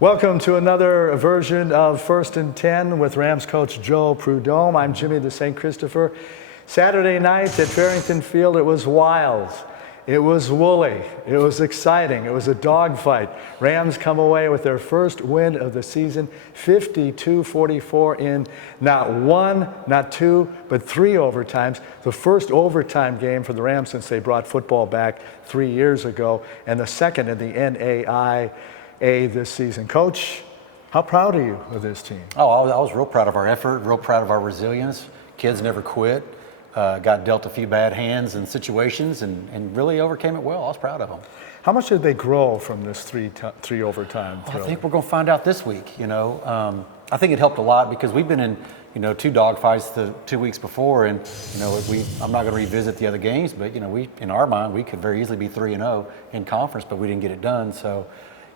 Welcome to another version of First and 10 with Rams coach Joe Prud'homme. I'm Jimmy the St. Christopher. Saturday night at Farrington Field, it was wild. It was woolly. It was exciting. It was a dogfight. Rams come away with their first win of the season, 52-44 in not one, not two, but three overtimes. The first overtime game for the Rams since they brought football back 3 years ago, and the second in the NAIA this season. Coach, how proud are you of this team? Oh, I was real proud of our effort, real proud of our resilience. Kids never quit. Got dealt a few bad hands and situations and really overcame it well. I was proud of them. How much did they grow from this three overtime Well, I think we're going to find out this week. I think it helped a lot because we've been in, two dogfights the 2 weeks before, and I'm not going to revisit the other games, but we in our mind we could very easily be 3-0 in conference, but we didn't get it done. So,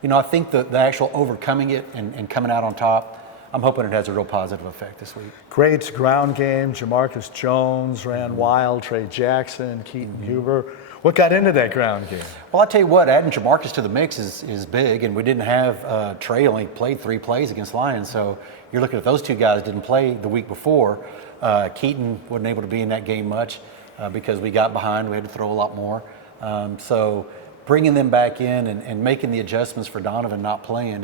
I think the actual overcoming it and coming out on top, I'm hoping it has a real positive effect this week. Great ground game. Jamarcus Jones ran wild. Trey Jackson, Keaton Huber. What got into that ground game? Well, I tell you what, adding Jamarcus to the mix is big, and we didn't have Trey only played 3 plays against Lions, so you're looking at those two guys didn't play the week before. Keaton wasn't able to be in that game much because we got behind. We had to throw a lot more. So bringing them back in and making the adjustments for Donovan not playing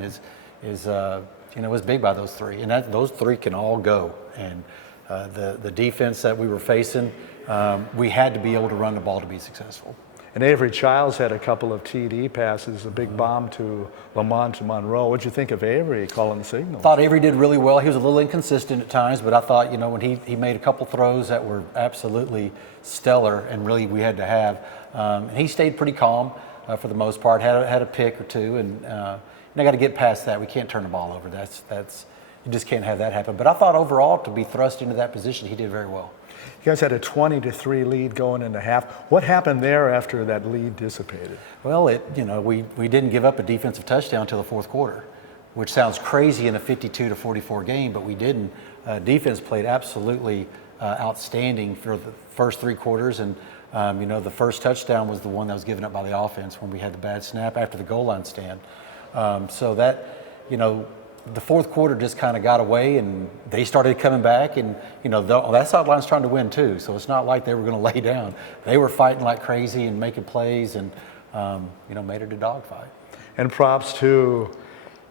was big by those three, and those three can all go. And the defense that we were facing, we had to be able to run the ball to be successful. And Avery Childs had a couple of TD passes, a big bomb to Lamont Monroe. What'd you think of Avery calling the signal? Thought Avery did really well. He was a little inconsistent at times, but I thought, when he made a couple throws that were absolutely stellar and really we had to have. And he stayed pretty calm for the most part, had a pick or two, and I got to get past that. We can't turn the ball over. That's you just can't have that happen. But I thought overall, to be thrust into that position, he did very well. You guys had a 20-3 lead going into half. What happened there after that lead dissipated? Well, we didn't give up a defensive touchdown until the fourth quarter, which sounds crazy in a 52-44 game, but we didn't. Defense played absolutely outstanding for the first 3 quarters, and the first touchdown was the one that was given up by the offense when we had the bad snap after the goal line stand. So that, the fourth quarter just kind of got away, and they started coming back, and that sideline's trying to win too. So it's not like they were going to lay down. They were fighting like crazy and making plays, and made it a dogfight. And props to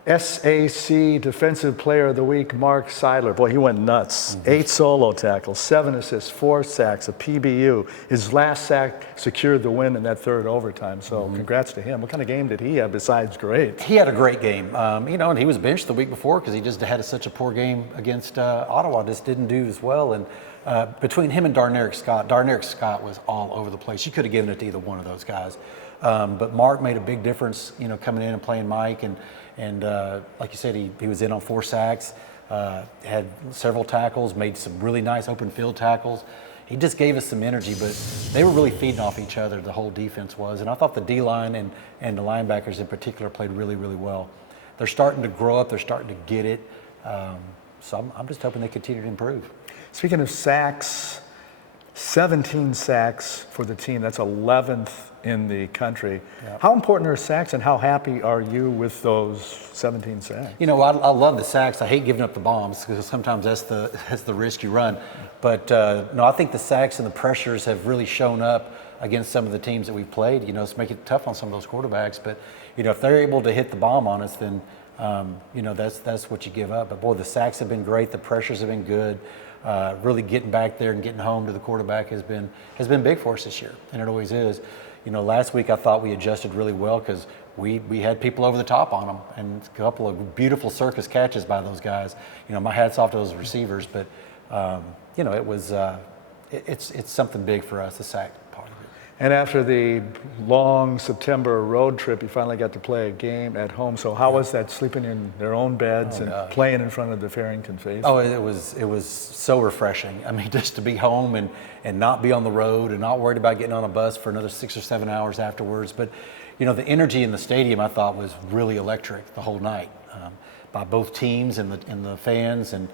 SAC Defensive Player of the Week, Mark Seidler. Boy, he went nuts. 8 solo tackles, 7 assists, 4 sacks, a PBU. His last sack secured the win in that third overtime, so congrats to him. What kind of game did he have besides great? He had a great game, and he was benched the week before because he just had such a poor game against Ottawa, just didn't do as well. And between him and Darneric Scott was all over the place. You could have given it to either one of those guys. But Mark made a big difference, coming in and playing Mike, and like you said, he was in on 4 sacks, had several tackles, made some really nice open field tackles. He just gave us some energy, but they were really feeding off each other, the whole defense was. And I thought the D-line and the linebackers in particular played really, really well. They're starting to grow up. They're starting to get it. So I'm just hoping they continue to improve. Speaking of sacks, 17 sacks for the team. That's 11th in the country. Yep. How important are sacks, and how happy are you with those 17 sacks? I love the sacks. I hate giving up the bombs because sometimes that's the risk you run. But no, I think the sacks and the pressures have really shown up against some of the teams that we've played. It's making it tough on some of those quarterbacks. But if they're able to hit the bomb on us, then that's what you give up. But boy, the sacks have been great. The pressures have been good. Really getting back there and getting home to the quarterback has been big for us this year, and it always is. Last week I thought we adjusted really well because we had people over the top on them, and a couple of beautiful circus catches by those guys. My hat's off to those receivers, but it was it's something big for us, the sack part of it. And after the long September road trip, you finally got to play a game at home. So how was that, sleeping in their own beds and playing in front of the Farrington faithful? Oh, it was so refreshing. I mean, just to be home and not be on the road and not worried about getting on a bus for another 6 or 7 hours afterwards. But, the energy in the stadium I thought was really electric the whole night by both teams and the fans. And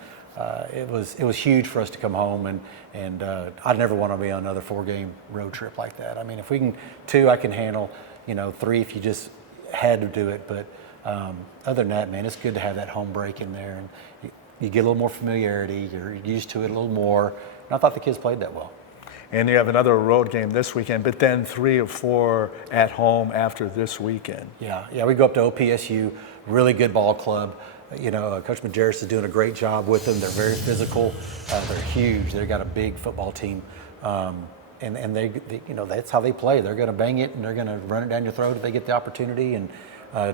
it was huge for us to come home, and I'd never want to be on another 4-game road trip like that. I mean, if we can 2, I can handle. 3 if you just had to do it. But Other than that, man, it's good to have that home break in there, and you get a little more familiarity. You're used to it a little more. And I thought the kids played that well. And you have another road game this weekend, but then 3 or 4 at home after this weekend. Yeah, we go up to OPSU, really good ball club. Coach Majerus is doing a great job with them. They're very physical. They're huge. They've got a big football team, and they that's how they play. They're going to bang it and they're going to run it down your throat if they get the opportunity. And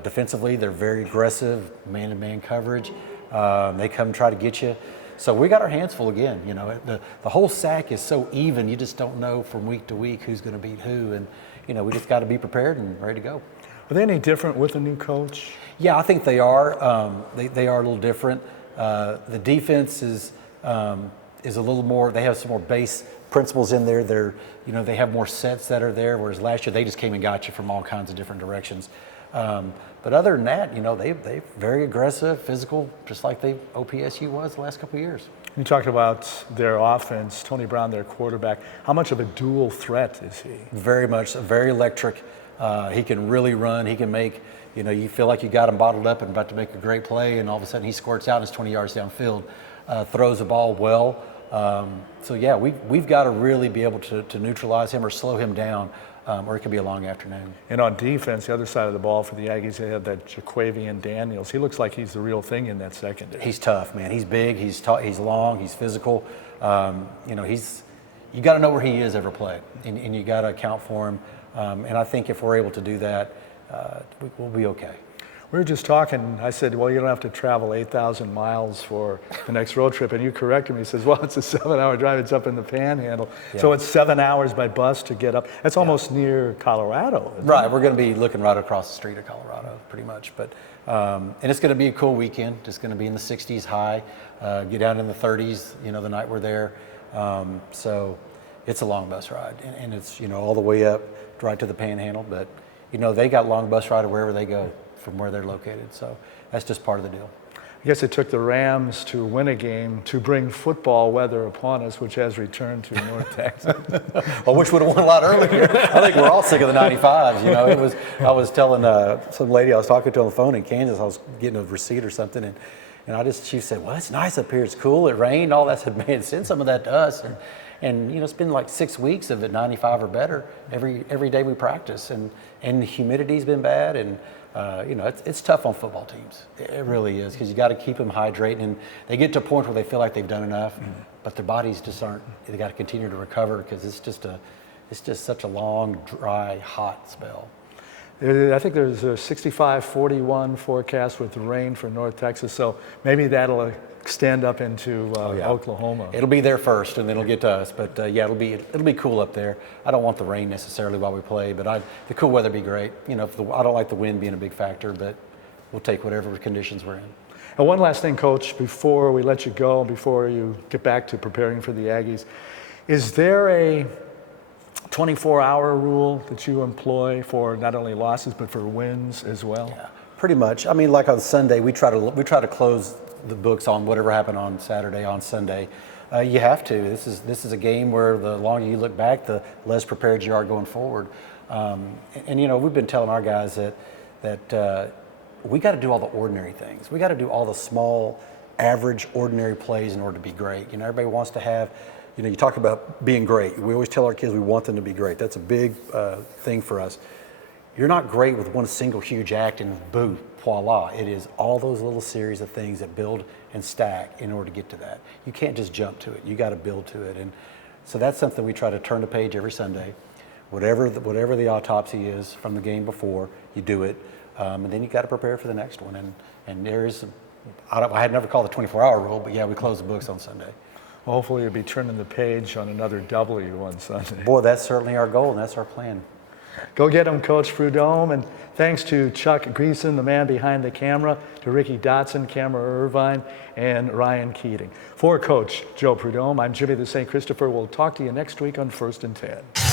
defensively, they're very aggressive, man-to-man coverage. They come try to get you. So we got our hands full again. The whole SAC is so even. You just don't know from week to week who's going to beat who, and we just got to be prepared and ready to go. Are they any different with a new coach? Yeah, I think they are. They are a little different. The defense is a little more. They have some more base principles in there. They have more sets that are there. Whereas last year they just came and got you from all kinds of different directions. But other than that, they very aggressive, physical, just like OPSU was the last couple of years. You talked about their offense, Tony Brown, their quarterback. How much of a dual threat is he? Very much, very electric. He can really run. He can make, you feel like you got him bottled up and about to make a great play, and all of a sudden he squirts out and is 20 yards downfield, throws the ball well. So yeah, we've got to really be able to neutralize him or slow him down, or it could be a long afternoon. And on defense, the other side of the ball for the Aggies, they have that Jaquavian Daniels. He looks like he's the real thing in that secondary. He's tough, man. He's big. He's he's long. He's physical. You got to know where he is every play, and you got to account for him. And I think if we're able to do that, we'll be okay. We were just talking. I said, well, you don't have to travel 8,000 miles for the next road trip. And you corrected me. He says, well, it's a 7-hour drive. It's up in the Panhandle. Yeah. So it's 7 hours by bus to get up. That's almost near Colorado. Right. We're going to be looking right across the street of Colorado, pretty much. But and it's going to be a cool weekend. It's going to be in the 60s high, get down in the 30s, the night we're there. So it's a long bus ride. And it's, all the way up right to the Panhandle. But, they got long bus ride wherever they go from where they're located. So that's just part of the deal. I guess it took the Rams to win a game to bring football weather upon us, which has returned to North Texas. Well, which would have won a lot earlier. I think we're all sick of the 95s. I was telling some lady I was talking to on the phone in Kansas, I was getting a receipt or something, and she said, well, it's nice up here. It's cool. It rained, all that. I said, man, send some of that to us. And it's been like 6 weeks of it 95 or better every day we practice, and the humidity's been bad, and it's tough on football teams. It really is, because you got to keep them hydrating, and they get to a point where they feel like they've done enough, but their bodies just aren't. They got to continue to recover, because it's just such a long, dry, hot spell. I think there's a 65-41 forecast with rain for North Texas, so maybe that'll extend up into Oklahoma. It'll be there first, and then it'll get to us. But it'll be cool up there. I don't want the rain necessarily while we play, but the cool weather be great. I don't like the wind being a big factor, but we'll take whatever conditions we're in. And one last thing, Coach, before we let you go, before you get back to preparing for the Aggies, is there a 24-hour rule that you employ for not only losses but for wins as well? Yeah, pretty much. I mean, like on Sunday, we try to close the books on whatever happened on Saturday, on Sunday. You have to. This is a game where the longer you look back, the less prepared you are going forward. And we've been telling our guys that we got to do all the ordinary things. We got to do all the small, average, ordinary plays in order to be great. Everybody wants to have. You talk about being great. We always tell our kids we want them to be great. That's a big thing for us. You're not great with one single huge act and boom, voila. It is all those little series of things that build and stack in order to get to that. You can't just jump to it. You got to build to it. And so that's something we try to turn the page every Sunday. Whatever the autopsy is from the game before, you do it. And then you got to prepare for the next one. And there is, I had never called the 24-hour rule, but yeah, we close the books on Sunday. Well, hopefully you'll be turning the page on another W on Sunday. Boy, that's certainly our goal, and that's our plan. Go get them, Coach Prud'homme. And thanks to Chuck Greason, the man behind the camera, to Ricky Dotson, Camera Irvine, and Ryan Keating. For Coach Joe Prud'homme, I'm Jimmy the St. Christopher. We'll talk to you next week on First and 10.